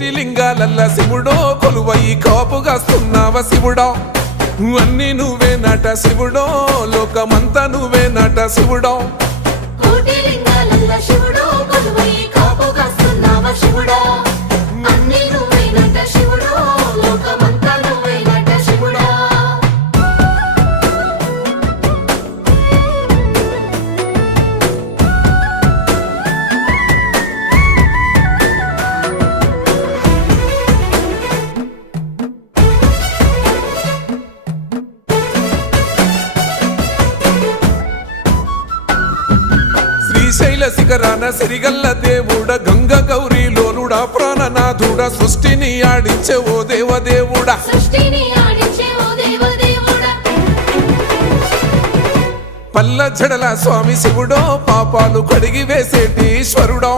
కోటి లింగాలల్ల శివుడో కొలువయి కాపుగాస్తున్నావ శివుడా అన్ని నువ్వే నట శివుడో లోకమంతా నువ్వే నట శివుడో కోటి లింగాలల్ల శివుడో కొలువయి కాపుగాస్తున్నావ శివుడా అన్ని నువ్వే నట శివుడో లోకమంతా నువ్వే నట శివుడా శ్రీశైల శిఖరాన సిరిగల్ల దేవుడ గంగ గౌరీ లోలుడా ప్రాణనాథుడా సృష్టిని ఆడించే ఓ దేవదేవుడా సృష్టిని ఆడించే ఓ దేవదేవుడా పల్ల జడల స్వామి శివుడో పాపాలు కడిగి వేసేటి ఈశ్వరుడో